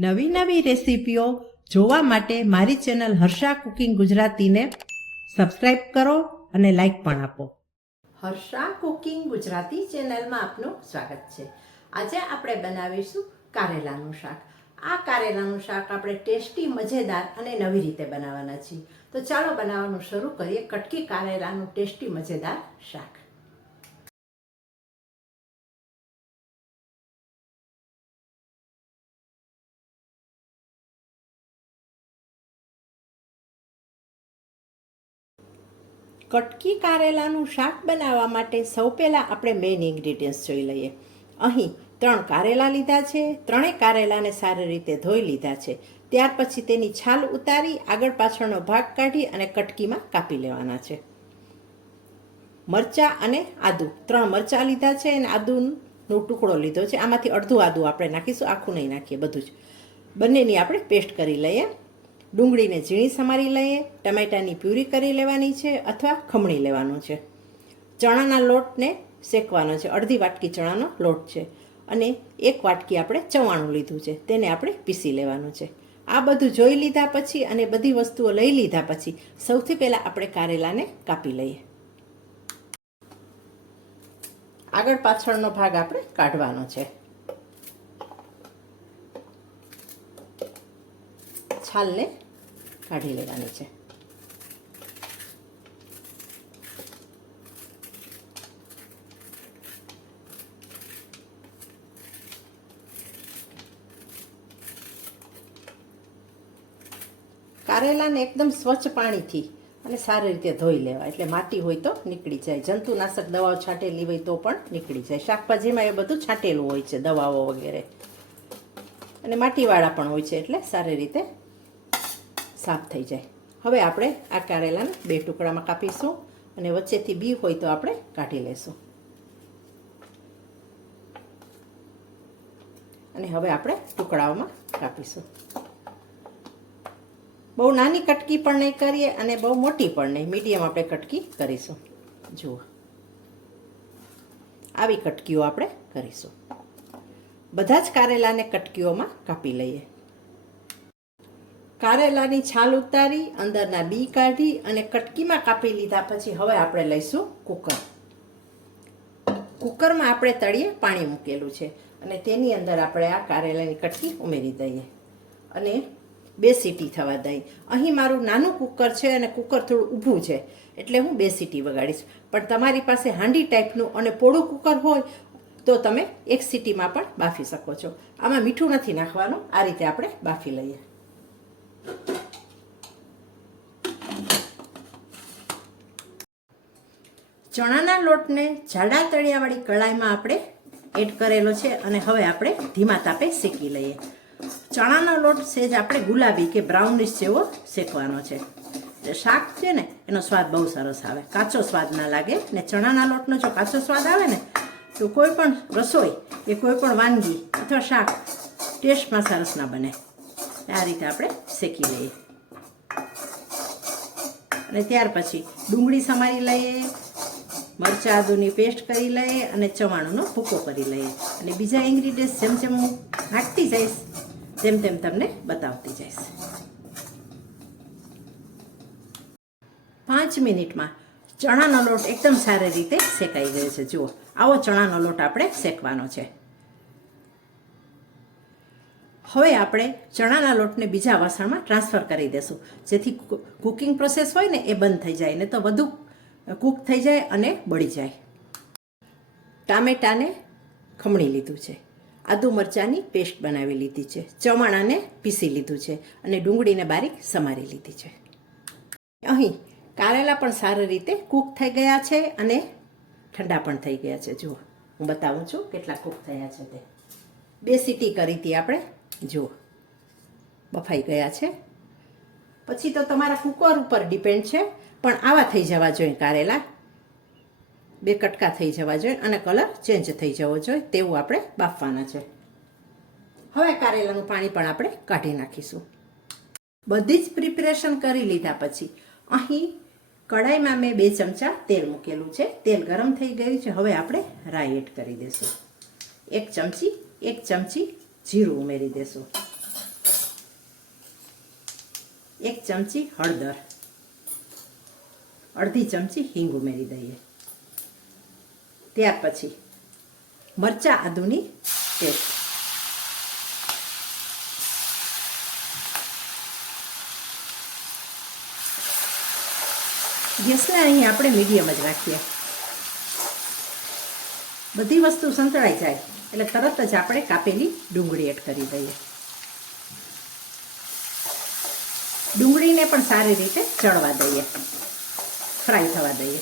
નવી નવી રેસીપીઓ જોવા માટે મારી ચેનલ હર્ષા કુકિંગ ગુજરાતીને સબસ્ક્રાઇબ કરો અને લાઈક પણ આપો. હર્ષા કુકિંગ ગુજરાતી ચેનલમાં આપનું સ્વાગત છે. આજે આપણે બનાવીશું કારેલાનું શાક. આ કારેલાનું શાક આપણે ટેસ્ટી, મજેદાર અને નવી રીતે બનાવવાના છીએ. તો ચાલો બનાવવાનું શરૂ કરીએ કટકી કારેલાનું ટેસ્ટી, મજેદાર શાક. કટકી કારેલાનું શાક બનાવવા માટે સૌ પહેલાં આપણે મેઇન ઇન્ગ્રીડિયન્ટ્સ જોઈ લઈએ. અહીં ત્રણ કારેલા લીધા છે, ત્રણેય કારેલાને સારી રીતે ધોઈ લીધા છે. ત્યાર પછી તેની છાલ ઉતારી આગળ પાછળનો ભાગ કાઢી અને કટકીમાં કાપી લેવાના છે. મરચાં અને આદુ, ત્રણ મરચાં લીધા છે અને આદુનો ટુકડો લીધો છે. આમાંથી અડધું આદુ આપણે નાખીશું, આખું નહીં નાખીએ, બધું જ. બંનેની આપણે પેસ્ટ કરી લઈએ. ડુંગળીને ઝીણી સમારી લઈએ, ટમેટાની પ્યુરી કરી લેવાની છે અથવા ખમણી લેવાનું છે. ચણાના લોટને શેકવાનો છે. અડધી વાટકી ચણાનો લોટ છે. અને એક વાટકી આપણે ચવાણું લીધું છે. તેને આપણે પીસી લેવાનું છે. આ બધું જોઈ લીધા પછી અને બધી વસ્તુઓ લઈ લીધા પછી સૌથી પહેલાં આપણે કારેલાને કાપી લઈએ. આગળ પાછળનો ભાગ આપણે કાઢવાનો છે. છાલને કાઢી લેવાની છે. કારેલાને એકદમ સ્વચ્છ પાણીથી અને સારી રીતે ધોઈ લેવા. એટલે માટી હોય તો નીકળી જાય. જંતુનાશક દવાઓ છાંટેલી હોય તો પણ નીકળી જાય. શાકભાજીમાં એ બધું છાંટેલું હોય છે, દવાઓ વગેરે. અને માટીવાળા પણ હોય છે એટલે સારી રીતે સાફ થઈ જાય. હવે આપણે આ કારેલાને બે ટુકડામાં કાપીશું અને વચ્ચેથી બી હોય તો આપણે કાઢી લઈશું અને હવે આપણે ટુકડાઓમાં કાપીશું. બહુ નાની કટકી પણ નહીં કરીએ અને બહુ મોટી પણ નહીં. મીડિયમ આપણે કટકી કરીશું. જુઓ. આવી કટકીઓ આપણે કરીશું. બધા જ કારેલાને કટકીઓમાં કાપી લઈએ. કારેલાની છાલ ઉતારી, અંદરના બી કાઢી અને કટકીમાં કાપી લીધા પછી હવે આપણે લઈશું કુકર. કુકરમાં આપણે તળીએ પાણી મૂકેલું છે અને તેની અંદર આપણે આ કારેલાની કટકી ઉમેરી દઈએ અને બે સીટી થવા દઈ અહીં મારું નાનું કુકર છે અને કુકર થોડું ઊભું છે એટલે હું બે સીટી વગાડીશ. પણ તમારી પાસે હાંડી ટાઈપનું અને પોળું કુકર હોય તો તમે એક સીટીમાં પણ બાફી શકો છો. આમાં મીઠું નથી નાખવાનું, આ રીતે આપણે બાફી લઈએ. ચણાના લોટને જાડા તળિયાવાળી કળાઈમાં આપણે એડ કરેલો છે અને હવે આપણે ધીમા તાપે શેકી લઈએ. ચણાનો લોટ સેજ આપણે ગુલાબી કે બ્રાઉનિશ જેવો શેકવાનો છે. શાક છે ને, એનો સ્વાદ બહુ સરસ આવે. કાચો સ્વાદ ના લાગે ને ચણાના લોટનો જો કાચો સ્વાદ આવે ને, તો કોઈ પણ રસોઈ કે કોઈ પણ વાનગી અથવા શાક ટેસ્ટમાં સરસ ના બને. આ રીતે આપણે શેકી લઈએ. અને ત્યાર પછી ડુંગળી સમારી લઈએ, મરચાં, આદુની પેસ્ટ કરી લઈએ અને ચવાણુંનો ભૂકો કરી લઈએ. અને બીજા ઇન્ગ્રીડિયન્ટ જેમ જેમ હું નાખતી જઈશ, તેમ તેમ તમને બતાવતી જઈશ. પાંચ મિનિટમાં ચણાનો લોટ એકદમ સારી રીતે શેકાઈ ગયો છે. જુઓ, આવો ચણાનો લોટ આપણે શેકવાનો છે. હવે આપણે ચણાના લોટને બીજા વાસણમાં ટ્રાન્સફર કરી દેશું. જેથી કુકિંગ પ્રોસેસ હોય ને એ બંધ થઈ જાય ને તો વધુ કૂક થઈ જાય અને બળી જાય. ટામેટાને ખમણી લીધું છે. આદુ મરચાંની પેસ્ટ બનાવી લીધી છે. ચવાણાને પીસી લીધું છે અને ડુંગળીને બારીક સમારી લીધી છે. અહીં કારેલા પણ સારી રીતે કૂક થઈ ગયા છે અને ઠંડા પણ થઈ ગયા છે. જુઓ, હું બતાવું છું કેટલા કૂક થયા છે તે. બે સીટી કરી હતી આપણે. જુઓ. બફાઈ ગયા છે. પછી તો તમારા કુકર ઉપર ડિપેન્ડ છે, પણ આવા થઈ જવા જોઈએ કારેલા. બે કટકા થઈ જવા જોઈએ અને કલર ચેન્જ થઈ જવો જોઈએ, તેવું આપણે બાફવાના છે. હવે કારેલાનું પાણી પણ આપણે કાઢી નાખીશું. બધી જ પ્રિપરેશન કરી લીધા પછી અહીં કઢાઈમાં મેં બે ચમચા તેલ મૂકેલું છે. તેલ ગરમ થઈ ગયું છે. હવે આપણે રાઈ એડ કરી દઈશું. એક ચમચી એક ચમચી જીરું ઉમેરી દેશું. એક ચમચી હળદર. અડધી ચમચી હિંગ ઉમેરી દઈએ. ત્યાર પછી મરચાં આદુની પેસ્ટ. ગેસને અહીં આપણે મીડિયમ જ રાખીએ. બધી વસ્તુ સંતળાઈ જાય. એટલે તરત જ આપણે કાપેલી ડુંગળી એડ કરી દઈએ. ડુંગળીને પણ સારી રીતે ચડવા દઈએ. ફ્રાય થવા દઈએ.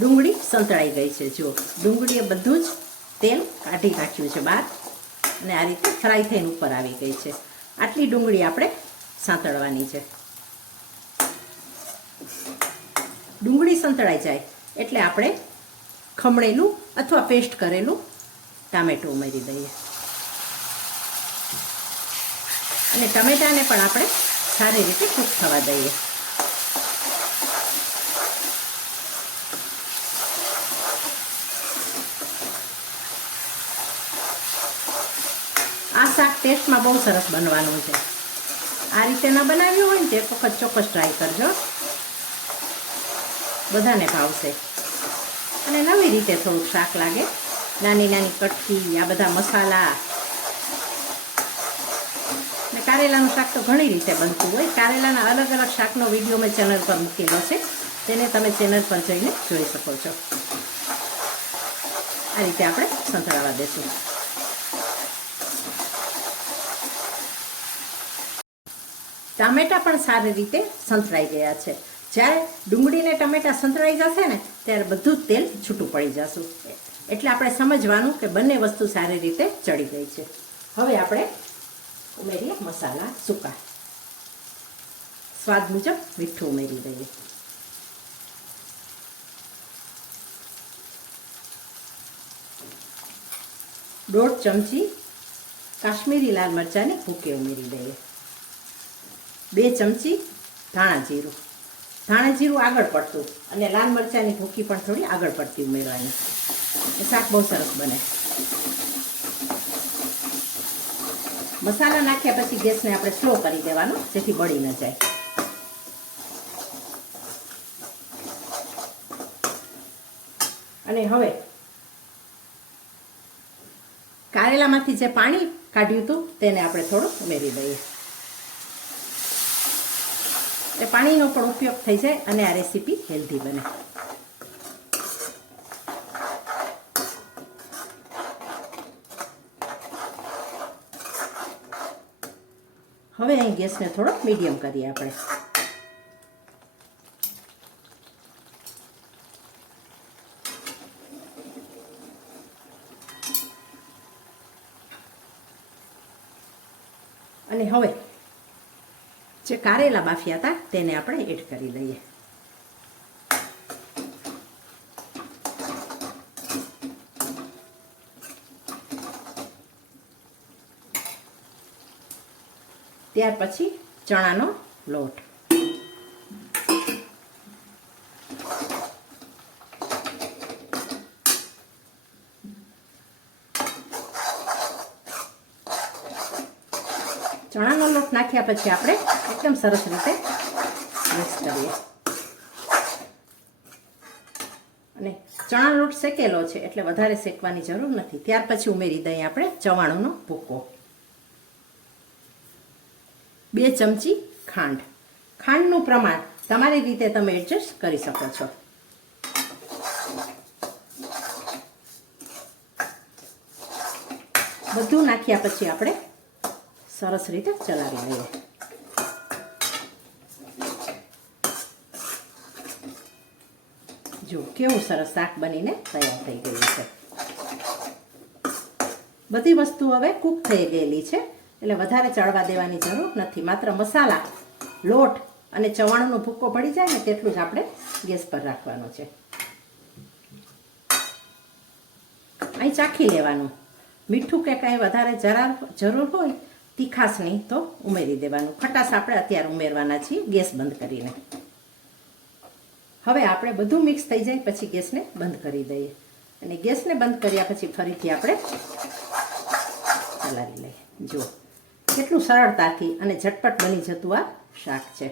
ડુંગળી સંતળાઈ ગઈ છે. જો ડુંગળીએ બધું જ તેલ કાઢી નાખ્યું છે બહાર અને આ રીતે ફ્રાય થઈને ઉપર આવી ગઈ છે. આટલી ડુંગળી આપણે સાંતળવાની છે. ડુંગળી સંતળાઈ જાય. એટલે આપણે ખમણેલું અથવા પેસ્ટ કરેલું ટામેટું ઉમેરી દઈએ. અને ટમેટાને પણ આપણે સારી રીતે કૂક થવા દઈએ. આ શાક ટેસ્ટમાં બહુ સરસ બનવાનું છે. આ રીતે ના બનાવ્યું હોય ને તો એક વખત ચોક્કસ ટ્રાય કરજો. બધાને ભાવશે. અને નવી રીતે થોડુંક શાક લાગે. નાની નાની કટકી, આ બધા મસાલા. ને કારેલાનું શાક તો ઘણી રીતે બનતું હોય. કારેલાના અલગ અલગ શાકનો વીડિયો મેં ચેનલ પર મૂકેલો છે. તેને તમે ચેનલ પર જઈને જોઈ શકો છો. આ રીતે આપણે સંતળાવા દેશું. ટામેટા પણ સારી રીતે સંતળાઈ ગયા છે. જ્યારે ડુંગળીને ટમેટા સંતળાઈ જશે ને, ત્યારે બધું જ તેલ છૂટું પડી જશું. એટલે આપણે સમજવાનું કે બંને વસ્તુ સારી રીતે ચડી ગઈ છે. હવે આપણે ઉમેરીએ મસાલા સૂકા. સ્વાદ મુજબ મીઠું ઉમેરી દઈએ. દોઢ ચમચી કાશ્મીરી લાલ મરચાંની ભૂકે ઉમેરી દઈએ. બે ચમચી ધાણા જીરું. ધાણા જીરું આગળ પડતું અને લાલ મરચાંની ભૂકી પણ થોડી આગળ પડતી ઉમેરવાની. શાક બહુ સરસ બને. મસાલા નાખ્યા પછી ગેસને આપણે સ્લો કરી દેવાનો, જેથી બળી ન જાય. અને હવે કારેલામાંથી જે પાણી કાઢ્યું હતું, તેને આપણે થોડું ઉમેરી દઈએ. એ પાણીનો પણ ઉપયોગ થઈ જાય અને આ રેસીપી હેલ્ધી બને. હવે અહીં ગેસને થોડો મીડિયમ કરીએ આપણે. અને હવે કારેલા બાફ્યા હતા તેને આપણે એડ કરી લઈએ. ત્યાર પછી ચણાનો લોટ. ચણાનો લોટ નાખ્યા પછી આપણે એકદમ સરસ રીતે મિક્સ કરીએ. અને ચણા લોટ શેકેલો છે એટલે વધારે શેકવાની જરૂર નથી. ત્યાર પછી ઉમેરી દઈએ આપણે ચવાણુંનો ભૂકો. બે ચમચી ખાંડ. ખાંડનું પ્રમાણ તમારી રીતે તમે એડજસ્ટ કરી શકો છો. બધું નાખ્યા પછી આપણે સરસ રીતે ચલાવી લઈએ જો, કેવું સરસ શાક બનીને તૈયાર થઈ ગયું છે. બધી વસ્તુ હવે કૂક થઈ ગયેલી છે, એટલે વધારે ચડવા દેવાની જરૂર નથી. માત્ર મસાલા, લોટ અને ચવાણનો ભૂક્કો પડી જાય ને તેટલું જ આપણે ગેસ પર રાખવાનું છે. અહીં ચાખી લેવાનું. મીઠું કે કાંઈ વધારે જરા જરૂર હોય તીખાશની તો ઉમેરી દેવાનું. ખટાશ આપણે અત્યારે ઉમેરવાના છીએ, ગેસ બંધ કરીને. હવે આપણે બધું મિક્સ થઈ જાય, પછી ગેસને બંધ કરી દઈએ. અને ગેસને બંધ કર્યા પછી ફરીથી આપણે ચલાવી લઈએ. જુઓ, કેટલું સરળતાથી અને ઝટપટ બની જતું આ શાક છે.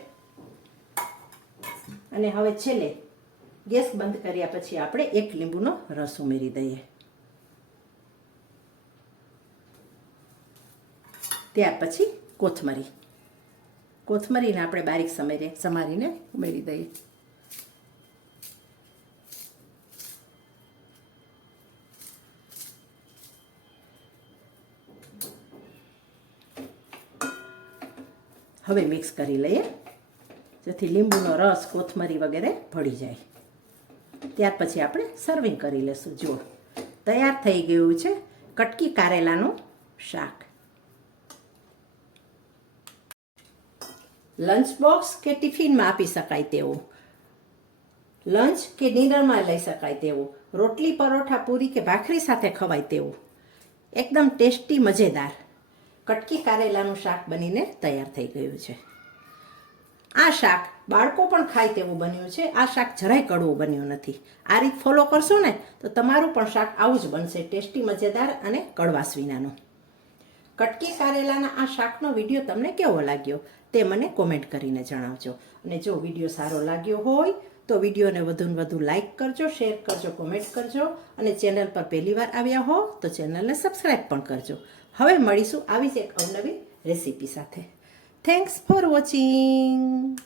અને હવે છેલ્લે ગેસ બંધ કર્યા પછી આપણે એક લીંબુનો રસ ઉમેરી દઈએ. ત્યાર પછી કોથમરી. કોથમરીને આપણે બારીક સમયે સમારીને ઉમેરી દઈએ. હવે મિક્સ કરી લઈએ, જેથી લીંબુનો રસ, કોથમરી વગેરે ભળી જાય. ત્યાર પછી આપણે સર્વિંગ કરી લેશું. જુઓ, તૈયાર થઈ ગયું છે કટકી કારેલાનું શાક. લંચ બોક્સ કે ટિફિનમાં આપી શકાય તેવું? લંચ કે ડિનરમાં લઈ શકાય તેવું? રોટલી, પરોઠા, પૂરી કે ભાખરી સાથે ખવાય તેવું? એકદમ ટેસ્ટી, મજેદાર. કટકી કારેલાનું શાક બનીને તૈયાર થઈ ગયું છે. આ શાક બાળકો પણ ખાય તેવું બન્યું છે. આ શાક જરાય કડવું બન્યું નથી. આ રીત ફોલો કરશો ને, તો તમારું પણ શાક આવું જ બનશે, ટેસ્ટી, મજેદાર અને કડવાશ વિનાનું. કટકી કારેલાના આ શાકનો વીડિયો તમને કેવો લાગ્યો? તે મને કોમેન્ટ કરીને જણાવજો. અને જો વીડિયો સારો લાગ્યો હોય, તો વિડીયોને વધુને વધુ લાઇક કરજો શેર કરજો કોમેન્ટ કરજો. અને ચેનલ પર પહેલીવાર આવ્યા હો, તો ચેનલને સબસ્ક્રાઈબ પણ કરજો. હવે મળીશું આવી જ એક અવનવી રેસીપી સાથે. Thanks for watching